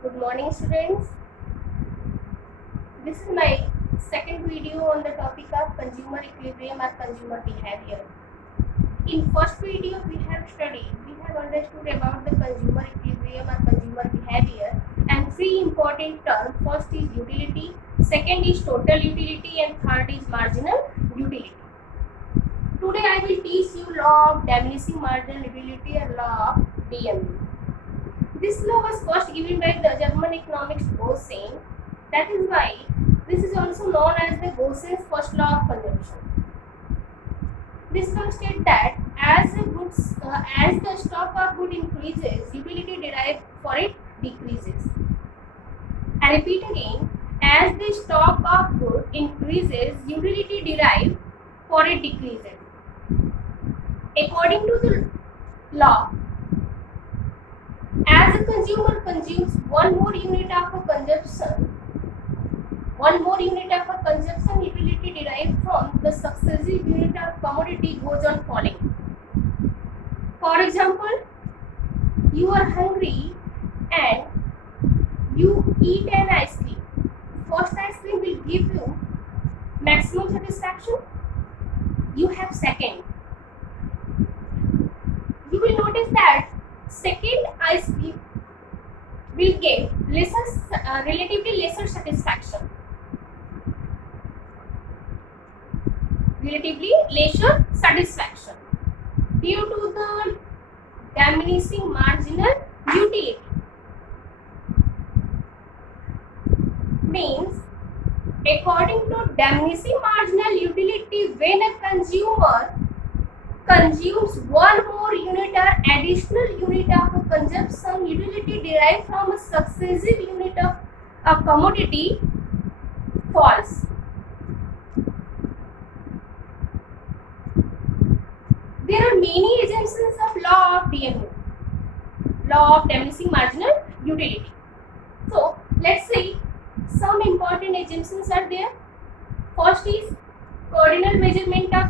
Good morning, students. This is my second video on the topic of consumer equilibrium or consumer behavior. In first video, we have understood about the consumer equilibrium or consumer behavior and three important terms. First is utility, second is total utility, and third is marginal utility. Today, I will teach you law of diminishing marginal utility or law of DMU. This law was first given by the German economics Gaussian. That is why this is also known as the Gaussian's first law of consumption. This law states that as the stock of good increases, utility derived for it decreases. I repeat again, as the stock of good increases, utility derived for it decreases. According to the law, as a consumer consumes one more unit of a consumption, utility derived from the successive unit of commodity goes on falling. For example, you are hungry and you eat an ice cream. First ice cream will give you maximum satisfaction. You have second. You will notice that second ice cream will give relatively lesser satisfaction. Due to the diminishing marginal utility. Means, according to diminishing marginal utility, when a consumer consumes one more unit or additional unit of a consumption, utility derived from a successive unit of a commodity falls. There are many assumptions of law of DMU, law of diminishing marginal utility. So let's see some important assumptions are there. First is cardinal measurement of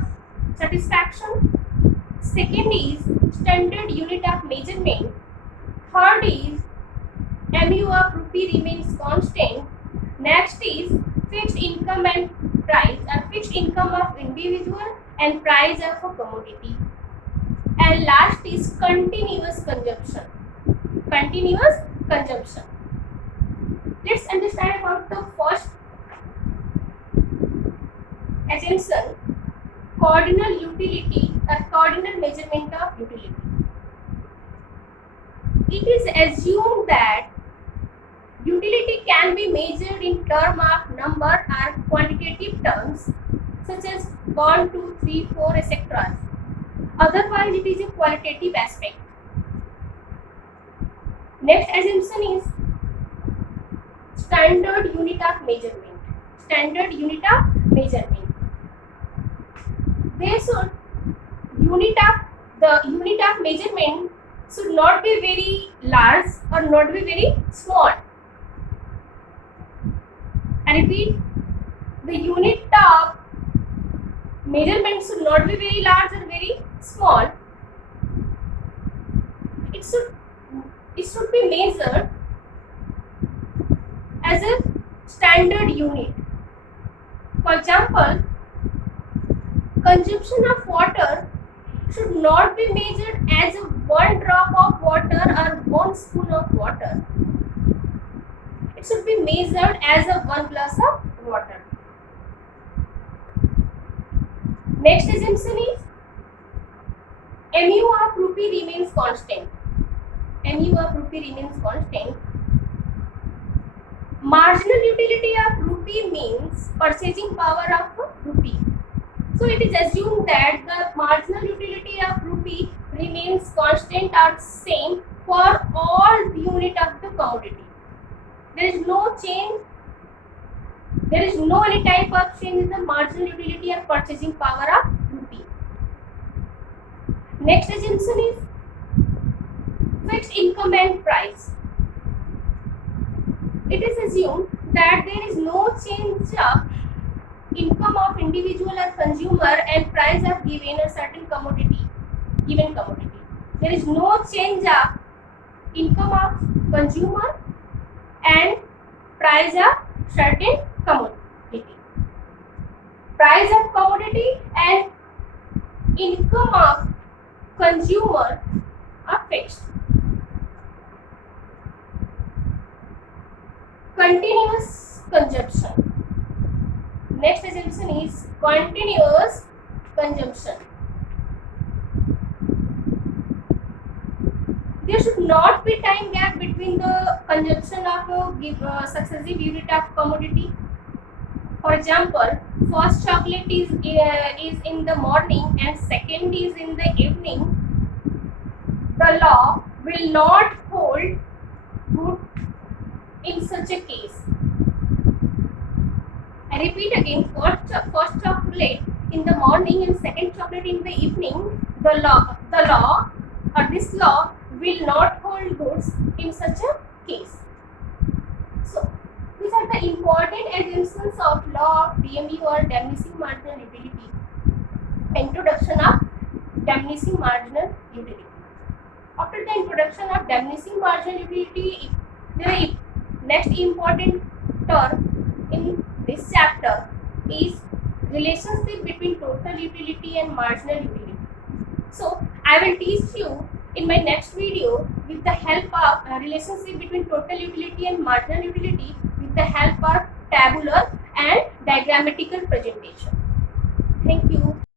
satisfaction. Second is standard unit of measurement. Third is MU of rupee remains constant. Next is fixed income and price, or fixed income of individual and price of a commodity. And last is continuous consumption. Let's understand about the first assumption, cardinal utility or cardinal measurement of utility. It is assumed that utility can be measured in terms of number or quantitative terms such as 1, 2, 3, 4, etc. Otherwise, it is a qualitative aspect. Next assumption is standard unit of measurement. The unit of measurement should not be very large or not be very small. I repeat, the unit of measurement should not be very large or very small. It should be measured as a standard unit. For example, consumption of water should not be measured as a 1 drop of water or 1 spoon of water. It should be measured as a 1 glass of water. Next assumption is MU of rupee remains constant. Marginal utility of rupee means purchasing power of rupee. So it is assumed that the marginal utility of rupee remains constant or same for all unit of the commodity. There is no change. There is no any type of change in the marginal utility or purchasing power of rupee. Next assumption is fixed income and price. It is assumed that there is no change of income of individual or consumer and price of given commodity. There is no change of income of consumer price of certain commodity. Price of commodity and income of consumer are fixed. Continuous consumption. Next assumption is continuous consumption. There should not be time gap between the consumption of successive unit of commodity. For example, first chocolate is in the morning and second is in the evening. The law will not hold good in such a case. I repeat again, first chocolate in the morning and second chocolate in the evening. The law or this law will not hold goods in such a case. So these are the important assumptions of law of DMU or diminishing marginal utility. Introduction of diminishing marginal utility. After the introduction of diminishing marginal utility, the next important term in this chapter is relationship between total utility and marginal utility. So I will teach you in my next video with the help of relationship between total utility and marginal utility with the help of tabular and diagrammatical presentation. Thank you.